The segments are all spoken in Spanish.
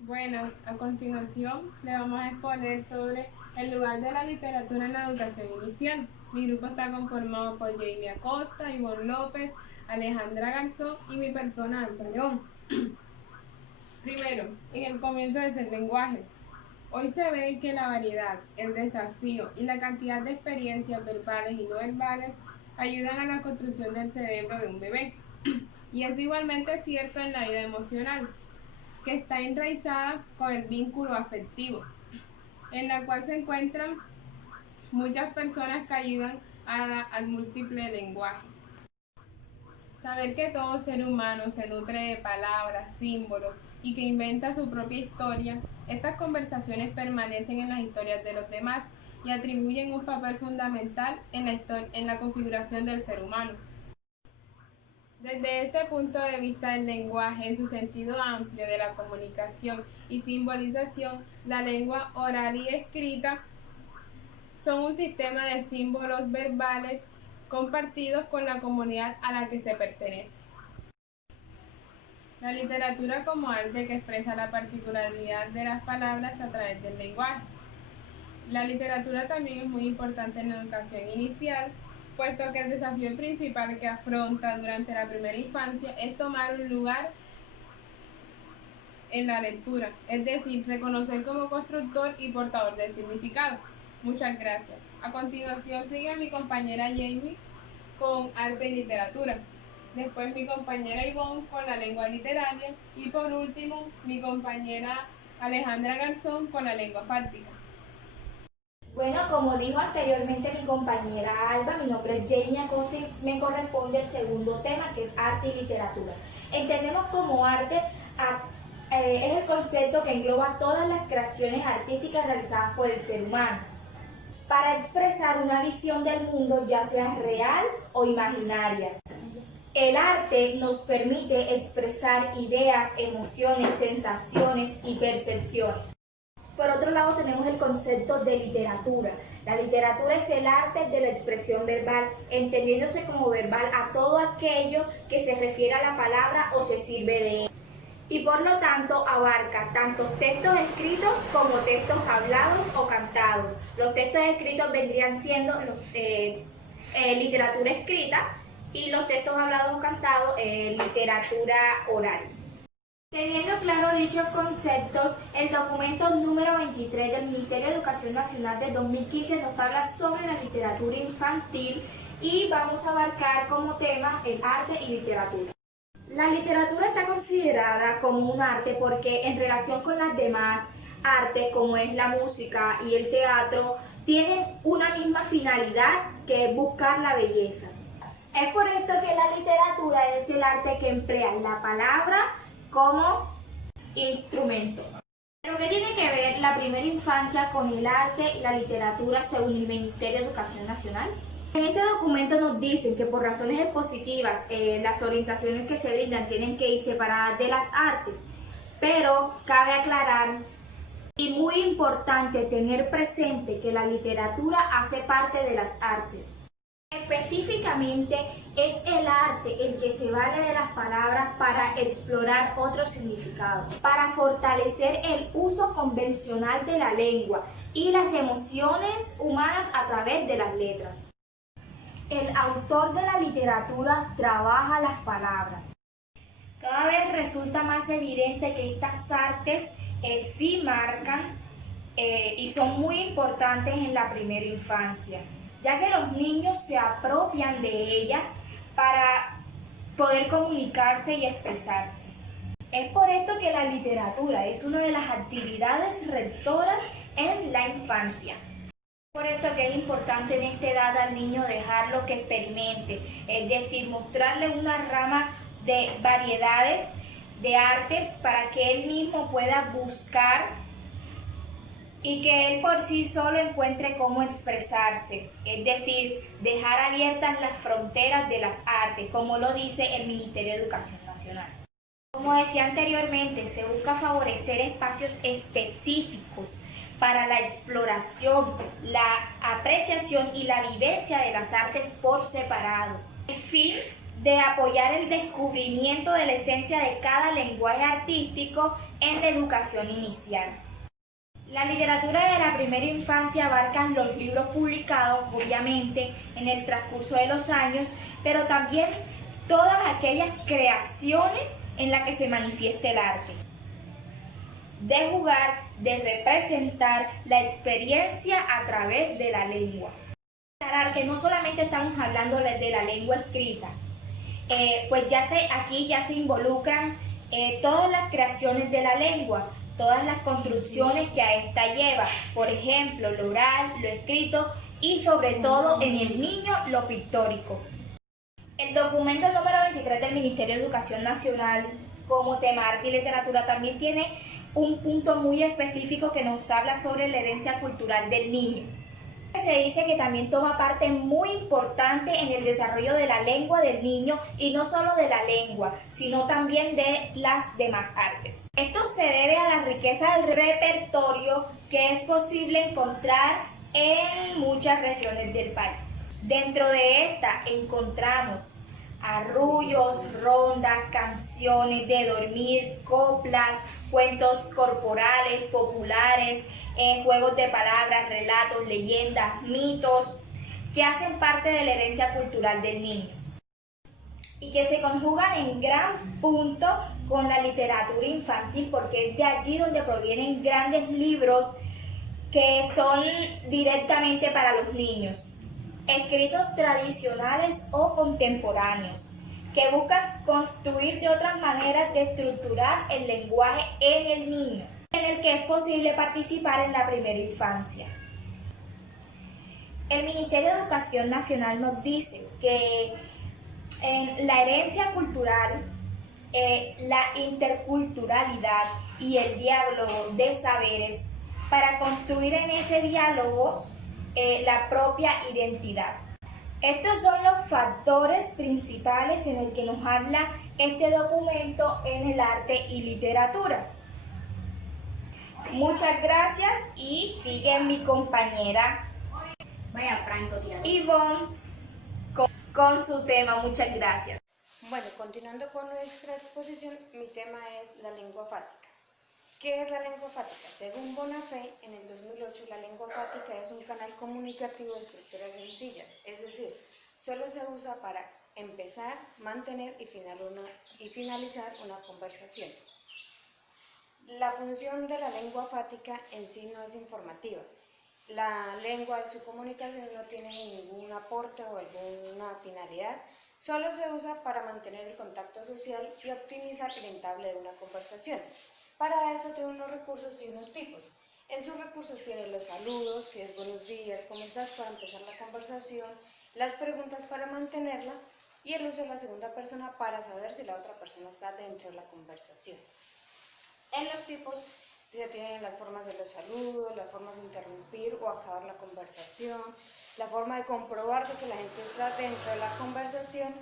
Bueno, a continuación le vamos a exponer sobre el lugar de la literatura en la educación inicial. Mi grupo está conformado por Jamie Acosta, Ivonne López, Alejandra Garzón y mi persona, Alba León. Primero, en el comienzo es el lenguaje. Hoy se ve que la variedad, el desafío y la cantidad de experiencias verbales y no verbales ayudan a la construcción del cerebro de un bebé. Y es igualmente cierto en la vida emocional, que está enraizada con el vínculo afectivo, en la cual se encuentran muchas personas que ayudan al múltiple lenguaje. Saber que todo ser humano se nutre de palabras, símbolos y que inventa su propia historia, estas conversaciones permanecen en las historias de los demás y atribuyen un papel fundamental en la configuración del ser humano. Desde este punto de vista del lenguaje, en su sentido amplio de la comunicación y simbolización, la lengua oral y escrita son un sistema de símbolos verbales compartidos con la comunidad a la que se pertenece. La literatura como arte que expresa la particularidad de las palabras a través del lenguaje. La literatura también es muy importante en la educación inicial, puesto que el desafío principal que afronta durante la primera infancia es tomar un lugar en la lectura, es decir, reconocer como constructor y portador del significado. Muchas gracias. A continuación sigue mi compañera Jamie con arte y literatura. Después mi compañera Ivonne con la lengua literaria y por último mi compañera Alejandra Garzón con la lengua fáctica. Bueno, como dijo anteriormente mi compañera Alba, mi nombre es Jamie Acosta y me corresponde el segundo tema, que es arte y literatura. Entendemos como arte es el concepto que engloba todas las creaciones artísticas realizadas por el ser humano para expresar una visión del mundo, ya sea real o imaginaria. El arte nos permite expresar ideas, emociones, sensaciones y percepciones. Por otro lado tenemos el concepto de literatura. La literatura es el arte de la expresión verbal, entendiéndose como verbal a todo aquello que se refiere a la palabra o se sirve de ella. Y por lo tanto abarca tanto textos escritos como textos hablados o cantados. Los textos escritos vendrían siendo literatura escrita y los textos hablados o cantados literatura oral. Teniendo claro dichos conceptos, el documento número 23 del Ministerio de Educación Nacional de 2015 nos habla sobre la literatura infantil y vamos a abarcar como tema el arte y literatura. La literatura está considerada como un arte porque en relación con las demás artes como es la música y el teatro, tienen una misma finalidad que es buscar la belleza. Es por esto que la literatura es el arte que emplea la palabra como instrumento. ¿Pero qué tiene que ver la primera infancia con el arte y la literatura según el Ministerio de Educación Nacional? En este documento nos dicen que por razones expositivas las orientaciones que se brindan tienen que ir separadas de las artes, pero cabe aclarar y muy importante tener presente que la literatura hace parte de las artes. Específicamente es el arte el que se vale de las palabras para explorar otros significados, para fortalecer el uso convencional de la lengua y las emociones humanas a través de las letras. El autor de la literatura trabaja las palabras. Cada vez resulta más evidente que estas artes sí marcan y son muy importantes en la primera infancia, ya que los niños se apropian de ella para poder comunicarse y expresarse. Es por esto que la literatura es una de las actividades rectoras en la infancia. Por esto que es importante en esta edad al niño dejarlo que experimente, es decir, mostrarle una rama de variedades de artes para que él mismo pueda buscar y que él por sí solo encuentre cómo expresarse, es decir, dejar abiertas las fronteras de las artes, como lo dice el Ministerio de Educación Nacional. Como decía anteriormente, se busca favorecer espacios específicos para la exploración, la apreciación y la vivencia de las artes por separado. El fin de apoyar el descubrimiento de la esencia de cada lenguaje artístico en la educación inicial. La literatura de la primera infancia abarca los libros publicados, obviamente, en el transcurso de los años, pero también todas aquellas creaciones en las que se manifiesta el arte. De jugar, de representar la experiencia a través de la lengua. Aclarar que no solamente estamos hablando de la lengua escrita, pues aquí ya se involucran todas las creaciones de la lengua, todas las construcciones que a esta lleva, por ejemplo, lo oral, lo escrito y sobre todo en el niño lo pictórico. El documento número 23 del Ministerio de Educación Nacional como tema arte y literatura también tiene un punto muy específico que nos habla sobre la herencia cultural del niño. Se dice que también toma parte muy importante en el desarrollo de la lengua del niño y no solo de la lengua, sino también de las demás artes. Esto se debe a la riqueza del repertorio que es posible encontrar en muchas regiones del país. Dentro de esta encontramos arrullos, rondas, canciones de dormir, coplas, cuentos corporales, populares, juegos de palabras, relatos, leyendas, mitos, que hacen parte de la herencia cultural del niño y que se conjugan en gran punto con la literatura infantil, porque es de allí donde provienen grandes libros que son directamente para los niños. Escritos tradicionales o contemporáneos, que buscan construir de otras maneras de estructurar el lenguaje en el niño, en el que es posible participar en la primera infancia. El Ministerio de Educación Nacional nos dice que en la herencia cultural, la interculturalidad y el diálogo de saberes para construir en ese diálogo la propia identidad. Estos son los factores principales en el que nos habla este documento en el arte y literatura. Muchas gracias y sigue mi compañera Ivonne con su tema. Muchas gracias. Bueno, continuando con nuestra exposición, mi tema es la lengua fática. ¿Qué es la lengua fática? Según Bonafé, en el 2008, la lengua fática es un canal comunicativo de estructuras sencillas, es decir, solo se usa para empezar, mantener y finalizar una conversación. La función de la lengua fática en sí no es informativa. La lengua en su comunicación no tiene ningún aporte o alguna finalidad, solo se usa para mantener el contacto social y optimizar el entablado de una conversación. Para eso tiene unos recursos y unos tipos. En sus recursos tiene los saludos, que es buenos días, ¿cómo estás?, para empezar la conversación, las preguntas para mantenerla y el uso de la segunda persona para saber si la otra persona está dentro de la conversación. En los tipos se tienen las formas de los saludos, las formas de interrumpir o acabar la conversación, la forma de comprobar de que la gente está dentro de la conversación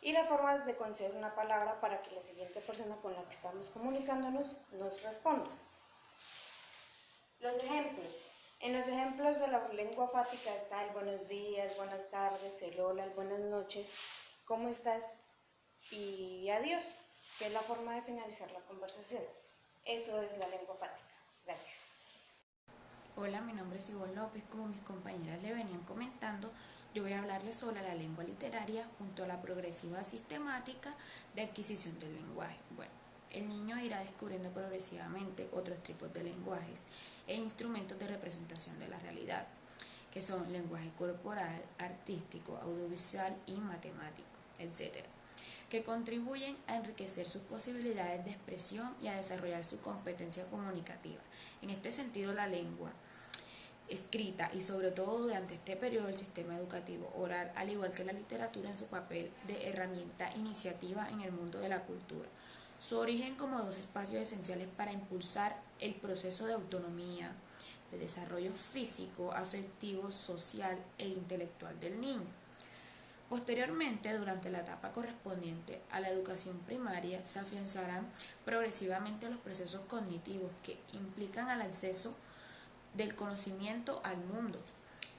y la forma de conceder una palabra para que la siguiente persona con la que estamos comunicándonos nos responda. Los ejemplos. En los ejemplos de la lengua fática está el buenos días, buenas tardes, el hola, el buenas noches, ¿cómo estás? Y adiós, que es la forma de finalizar la conversación. Eso es la lengua fática. Gracias. Hola, mi nombre es Ivonne López. Como mis compañeras le venían comentando, yo voy a hablarles sobre la lengua literaria junto a la progresiva sistemática de adquisición del lenguaje. Bueno, el niño irá descubriendo progresivamente otros tipos de lenguajes e instrumentos de representación de la realidad, que son lenguaje corporal, artístico, audiovisual y matemático, etc., que contribuyen a enriquecer sus posibilidades de expresión y a desarrollar su competencia comunicativa. En este sentido, la lengua escrita y sobre todo durante este periodo el sistema educativo oral, al igual que la literatura, en su papel de herramienta iniciativa en el mundo de la cultura. Su origen como dos espacios esenciales para impulsar el proceso de autonomía, de desarrollo físico, afectivo, social e intelectual del niño. Posteriormente, durante la etapa correspondiente a la educación primaria, se afianzarán progresivamente los procesos cognitivos que implican el acceso del conocimiento al mundo,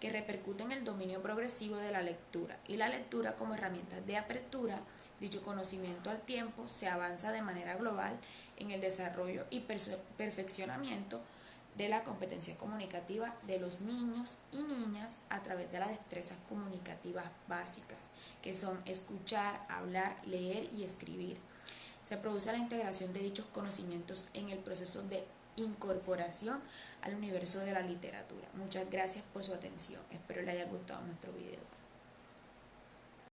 que repercute en el dominio progresivo de la lectura y la lectura como herramienta de apertura. Dicho conocimiento al tiempo se avanza de manera global en el desarrollo y perfeccionamiento de la competencia comunicativa de los niños y niñas a través de las destrezas comunicativas básicas, que son escuchar, hablar, leer y escribir. Se produce la integración de dichos conocimientos en el proceso de incorporación al universo de la literatura. Muchas gracias por su atención. Espero les haya gustado nuestro video.